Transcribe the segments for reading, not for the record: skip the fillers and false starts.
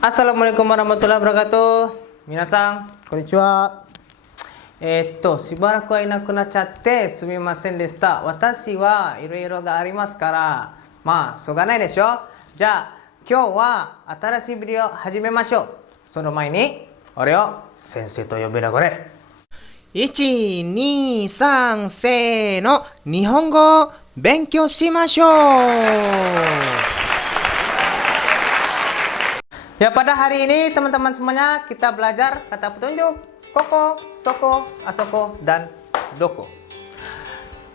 Assalamualaikum warahmatullahi wabarakatuh. Minasan, konnichiwa. しばらく会えなくなっちゃってすみませんでした。私はいろいろがありますから、まあ、しょうがないでしょ。じゃあ、今日は新しいビデオ始めましょう。その前に、俺を先生と呼べらこれ。1、2、3、せーの、日本語を勉強しましょう。Ya, pada hari ini teman-teman semuanya kita belajar kata petunjuk koko, soko, asoko, dan doko.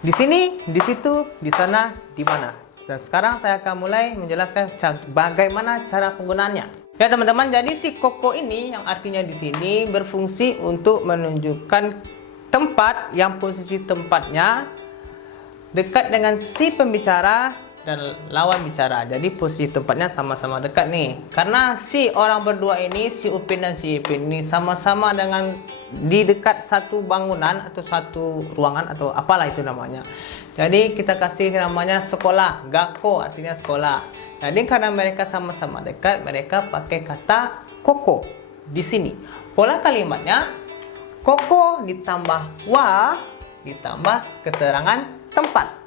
Di sini, di situ, di sana, di mana. Dan sekarang saya akan mulai menjelaskan bagaimana cara penggunaannya. Ya teman-teman, jadi si koko ini yang artinya di sini berfungsi untuk menunjukkan tempat yang posisi tempatnya dekat dengan si pembicara dan lawan bicara. Jadi posisi tempatnya sama-sama dekat nih. Karena si orang berdua ini, si Upin dan si Ipin ini sama-sama dengan di dekat satu bangunan atau satu ruangan atau apalah itu namanya. Jadi kita kasih namanya sekolah, gakko artinya sekolah. Jadi karena mereka sama-sama dekat, mereka pakai kata koko di sini. Pola kalimatnya koko ditambah wa ditambah keterangan tempat.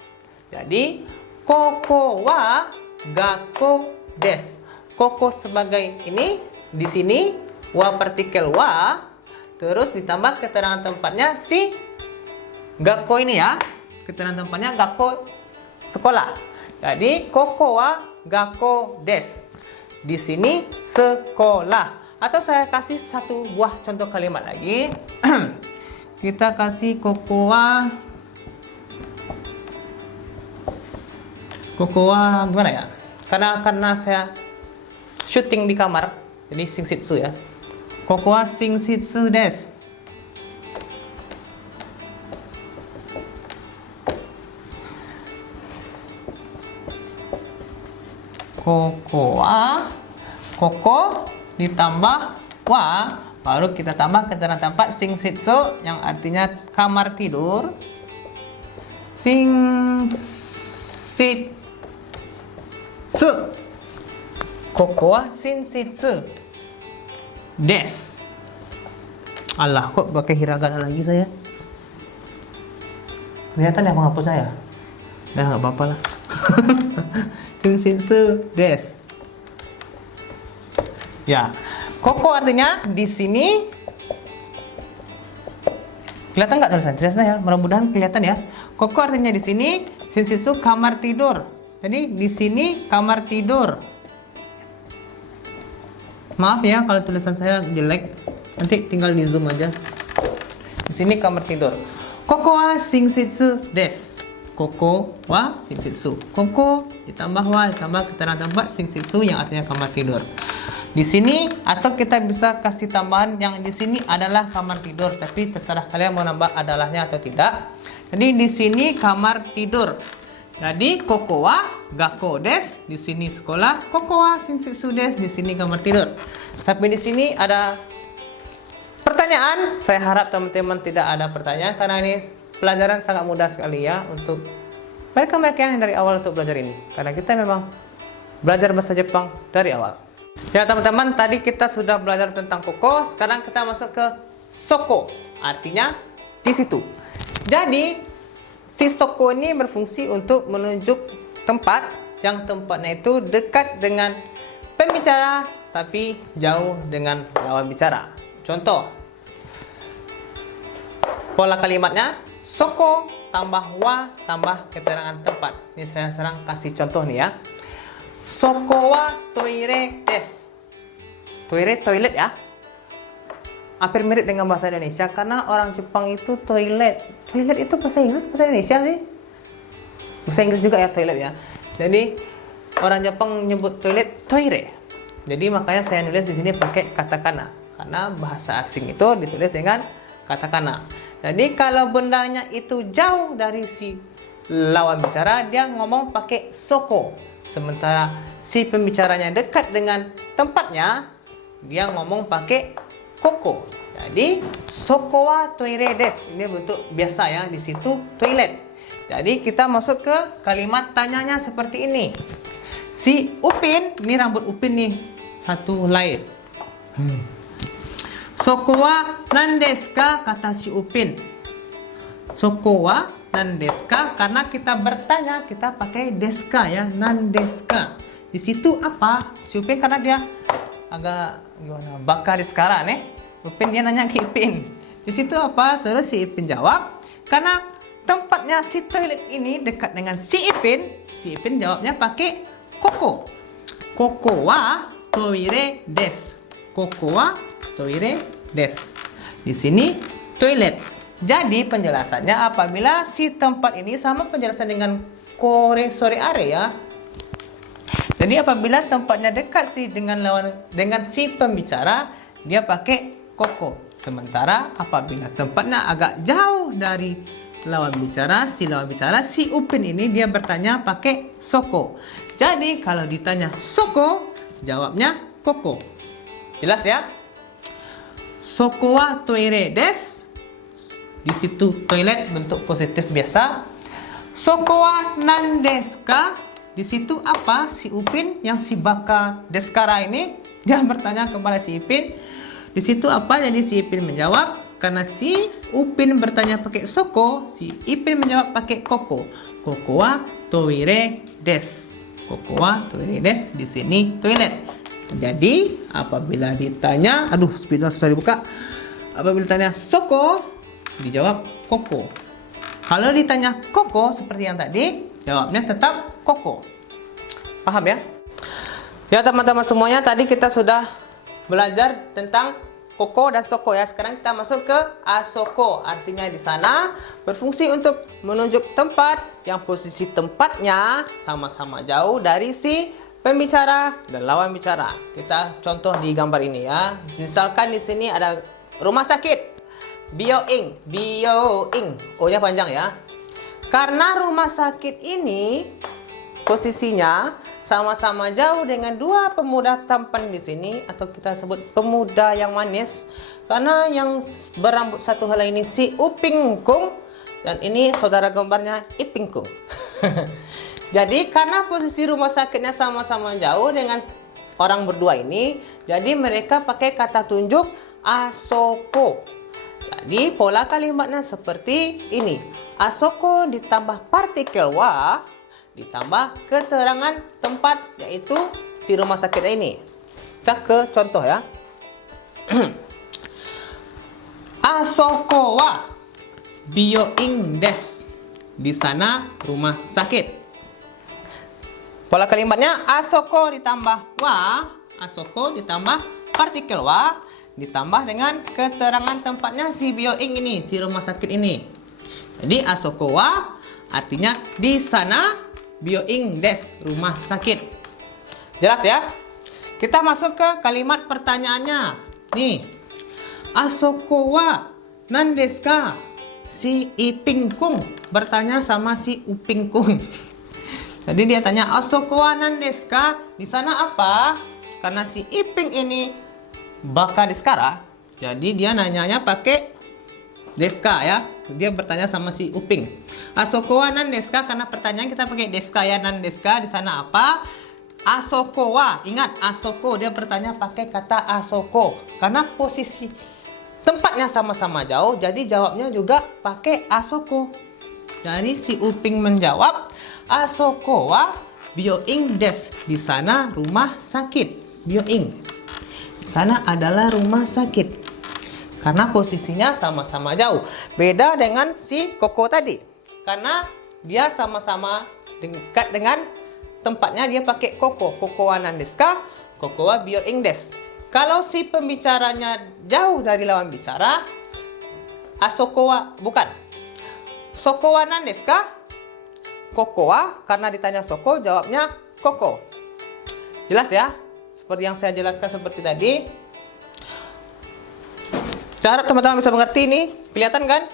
Jadi koko wa gakko des. Koko sebagai ini di sini, wa partikel wa, terus ditambah keterangan tempatnya si gakko ini ya. Keterangan tempatnya gakko sekolah. Jadi koko wa gakko des. Di sini sekolah. Atau saya kasih satu buah contoh kalimat lagi. Kita kasih koko wa gimana ya? Karena saya syuting di kamar, jadi singshitsu ya. Koko wa singshitsu desu. Koko ditambah wa, baru kita tambah keterangan tempat singshitsu yang artinya kamar tidur. Koko wa shinshitsu desu. Allah, kok pakai hiragana lagi saya? Kelihatan ya penghapusnya ya? Ya nggak apa-apa lah. Shinshitsu desu. Ya, koko artinya di sini. Kelihatan nggak tulisannya ya? Mudah-mudahan kelihatan ya. Koko artinya di sini, shinshitsu kamar tidur. Jadi di sini kamar tidur. Maaf ya kalau tulisan saya jelek. Nanti tinggal di zoom aja. Di sini kamar tidur. Koko wa shinshitsu desu. Koko wa shinshitsu. Koko ditambah wa ditambah keterangan tempat shinshitsu yang artinya kamar tidur. Di sini atau kita bisa kasih tambahan yang di sini adalah kamar tidur, tapi terserah kalian mau nambah adalahnya atau tidak. Jadi di sini kamar tidur. Jadi koko wa gakko desu, di sini sekolah. Koko wa shinshitsu desu, di sini kamar tidur. Sampai di sini ada pertanyaan? Saya harap teman-teman tidak ada pertanyaan karena ini pelajaran sangat mudah sekali ya untuk mereka-mereka yang dari awal untuk belajar ini. Karena kita memang belajar bahasa Jepang dari awal. Ya teman-teman, tadi kita sudah belajar tentang koko. Sekarang kita masuk ke soko, artinya di situ. Jadi si soko ini berfungsi untuk menunjuk tempat yang tempatnya itu dekat dengan pembicara tapi jauh dengan lawan bicara. Contoh, pola kalimatnya soko tambah wa tambah keterangan tempat. Ini saya serang kasih contoh nih ya. Soko wa toire desu. Toire toilet ya. Hampir mirip dengan bahasa Indonesia karena orang Jepang itu toilet. Toilet itu bahasa Inggris, bahasa Indonesia sih. Bahasa Inggris juga ya toilet ya. Jadi orang Jepang nyebut toilet toire. Jadi makanya saya nulis di sini pakai katakana karena bahasa asing itu ditulis dengan katakana. Jadi kalau bendanya itu jauh dari si lawan bicara, dia ngomong pakai soko. Sementara si pembicaranya dekat dengan tempatnya, dia ngomong pakai koko. Jadi soko wa toire desu. Ini bentuk biasa ya, di situ toilet. Jadi kita masuk ke kalimat tanyanya seperti ini. Si Upin, ini rambut Upin nih. satu lain. Soko wa nan desu ka? Kata si Upin. Soko wa nan desu ka? Karena kita bertanya, kita pakai desu ka ya, nan desu ka. Di situ apa? Si Upin karena dia agak gimana? Baka di sekarang Upin dia nanya ke Ipin. Di situ apa? Terus si Ipin jawab, karena tempatnya si toilet ini dekat dengan si Ipin jawabnya pakai koko. Koko wa toire desu. Koko wa toire desu. Di sini toilet. Jadi penjelasannya apabila si tempat ini sama penjelasan dengan kore sore are ya. Jadi apabila tempatnya dekat dengan si pembicara, dia pakai koko. Sementara apabila tempatnya agak jauh dari lawan bicara, si Upin ini dia bertanya pakai soko. Jadi kalau ditanya soko, jawabnya koko. Jelas ya? Soko wa toire desu. Di situ toilet bentuk positif biasa. Soko wa nan desu ka? Di situ apa? Si Upin yang si baka deskara ini dia bertanya kepada si Ipin. Di situ apa? Jadi si Ipin menjawab, karena si Upin bertanya pakai soko, si Ipin menjawab pakai koko. Koko wa toire desu. Koko wa toire desu. Di sini toilet. Jadi apabila ditanya, speednya susah dibuka. Apabila ditanya soko, dijawab koko. Kalau ditanya koko seperti yang tadi, jawabnya tetap koko. Paham ya? Ya teman-teman semuanya, tadi kita sudah belajar tentang koko dan soko ya. Sekarang kita masuk ke asoko. Artinya di sana berfungsi untuk menunjuk tempat yang posisi tempatnya sama-sama jauh dari si pembicara dan lawan bicara. Kita contoh di gambar ini ya. Misalkan di sini ada rumah sakit. Bioing. O-nya panjang ya. Karena rumah sakit ini posisinya sama-sama jauh dengan dua pemuda tampan di sini, atau kita sebut pemuda yang manis. Karena yang berambut satu helai ini si Uping Kung, dan ini saudara gambarnya Iping Kung. Jadi karena posisi rumah sakitnya sama-sama jauh dengan orang berdua ini, jadi mereka pakai kata tunjuk asoko. Jadi pola kalimatnya seperti ini. Asoko ditambah partikel wa ditambah keterangan tempat, yaitu si rumah sakit ini. Kita ke contoh ya. Asoko wa bioing desu. Di sana rumah sakit. Pola kalimatnya asoko ditambah wa, asoko ditambah partikel wa, ditambah dengan keterangan tempatnya si bioing ini, si rumah sakit ini. Jadi asoko wa artinya di sana, bioing desu rumah sakit. Jelas ya? Kita masuk ke kalimat pertanyaannya. Nih. Asoko wa nan desu ka? Si Iping Kung bertanya sama si Uping Kung. Jadi dia tanya, asoko wa nan desu ka? Di sana apa? Karena si Iping ini baka deskara, jadi dia nanyanya pakai deska ya. Dia bertanya sama si Uping. Asoko wa nan desu ka? Karena pertanyaan kita pakai deska ya, nan deska. Di sana apa? Asoko wa. Ingat, asoko dia bertanya pakai kata asoko. Karena posisi tempatnya sama-sama jauh, jadi jawabnya juga pakai asoko. Jadi si Uping menjawab, asoko wa bioing desu. Di sana rumah sakit. Bioing. Di sana adalah rumah sakit. Karena posisinya sama-sama jauh. Beda dengan si koko tadi. Karena dia sama-sama dekat dengan tempatnya, dia pakai koko. Koko wa nan desu ka? Koko wa bioing desu. Kalau si pembicaranya jauh dari lawan bicara, asoko wa bukan. Soko wa nan desu ka? Koko wa, karena ditanya soko, jawabnya koko. Jelas ya? Seperti yang saya jelaskan seperti tadi. Cara teman-teman bisa mengerti ini, kelihatan kan?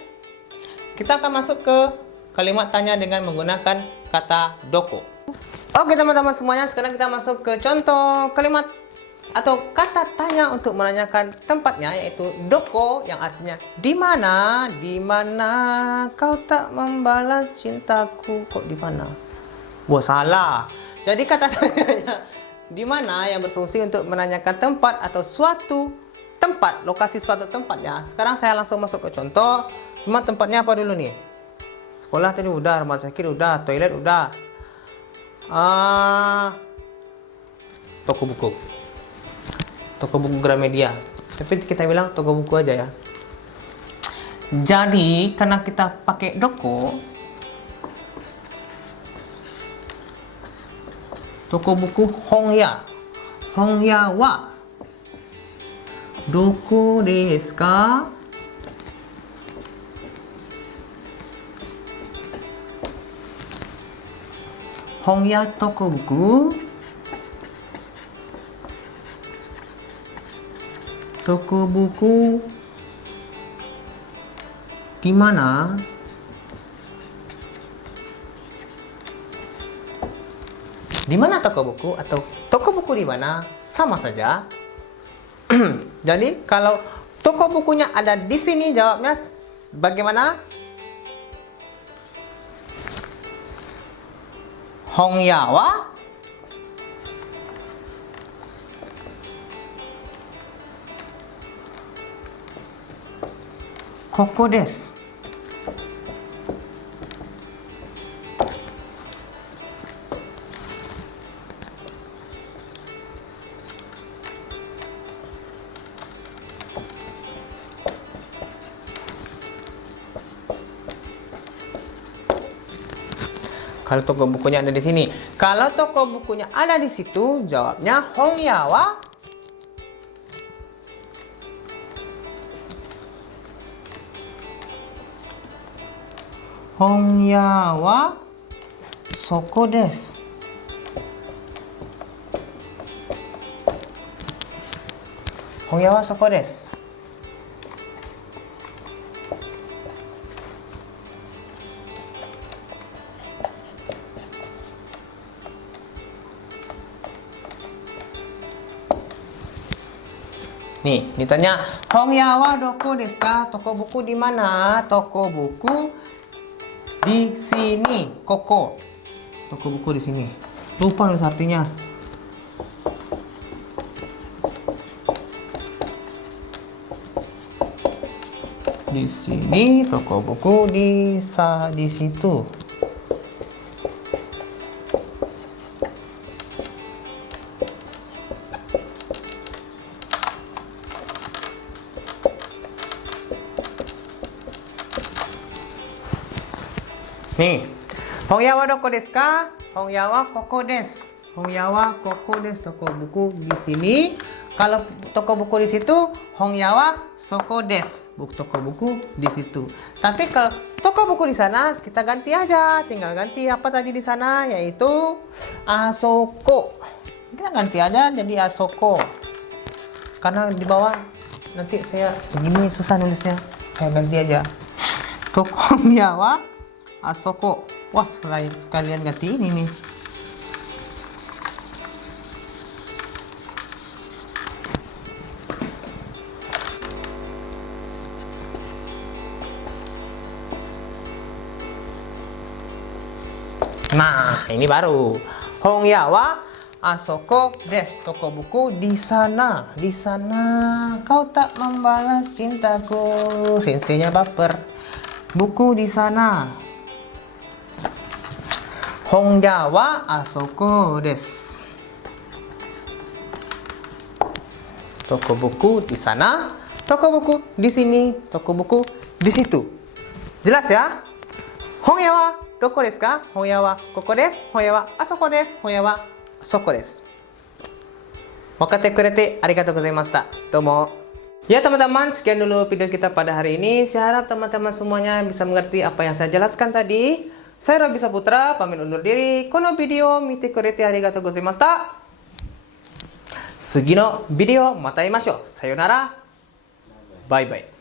Kita akan masuk ke kalimat tanya dengan menggunakan kata doko. Oke teman-teman semuanya, sekarang kita masuk ke contoh kalimat atau kata tanya untuk menanyakan tempatnya, yaitu doko, yang artinya di mana? Di mana kau tak membalas cintaku? Kok di mana? Wah, salah. Jadi kata tanyanya di mana yang berfungsi untuk menanyakan tempat atau suatu tempat, lokasi suatu tempat ya. Sekarang saya langsung masuk ke contoh. Cuma tempatnya apa dulu nih? Sekolah tadi udah, rumah sakit udah, toilet udah. Toko buku. Toko buku Gramedia. Tapi kita bilang toko buku aja ya. Jadi karena kita pakai doko, toko buku Hongya. Hongya wa doko desu ka? Hongya toko buku. Toko buku di mana? Di mana toko buku atau toko buku di mana? Sama saja. Jadi kalau toko bukunya ada di sini, jawabnya bagaimana? Hongya wa koko desu. Kalau toko bukunya ada di sini. Kalau toko bukunya ada di situ, jawabnya Hongya wa Hongya wa soko desu. Hongya wa soko desu. Nih, ditanya, Hongya wa doko desu ka? Toko buku di mana? Toko buku di sini. Koko. Toko buku di sini. Lupa nulis artinya. Di sini toko buku di situ. Nih, Hongya wa doko desu ka? Hongya wa koko desu. Hongya wa koko desu, toko buku di sini. Kalau toko buku di situ, Hongya wa soko desu. Toko buku di situ. Tapi kalau toko buku di sana, kita ganti aja. Tinggal ganti apa tadi di sana, yaitu asoko. Kita ganti aja jadi asoko. Karena di bawah nanti saya begini susah nulisnya. Saya ganti aja. Toko Hongya wa asoko. Wah, sekalian ganti ini nih. Nah, ini baru. Hongya wa asoko desu. Toko buku di sana. Di sana. Kau tak membalas cintaku. Senseinya baper. Buku di sana. Hongya wa asoko desu. Toko buku di sana. Toko buku di sini. Toko buku di situ. Jelas ya? Hongya wa doko desu ka? Hongya wa koko desu. Hongya wa asoko desu. Hongya wa soko desu. Wakate kurete arigatou gozaimashita. Domo. Ya teman-teman, sekian dulu video kita pada hari ini. Saya harap teman-teman semuanya bisa mengerti apa yang saya jelaskan tadi. Saya Robby Saputra, pamit undur diri. Kono video mite kurete arigatou gozaimashita. Sugi no video mata imashou. Sayonara. Bye bye.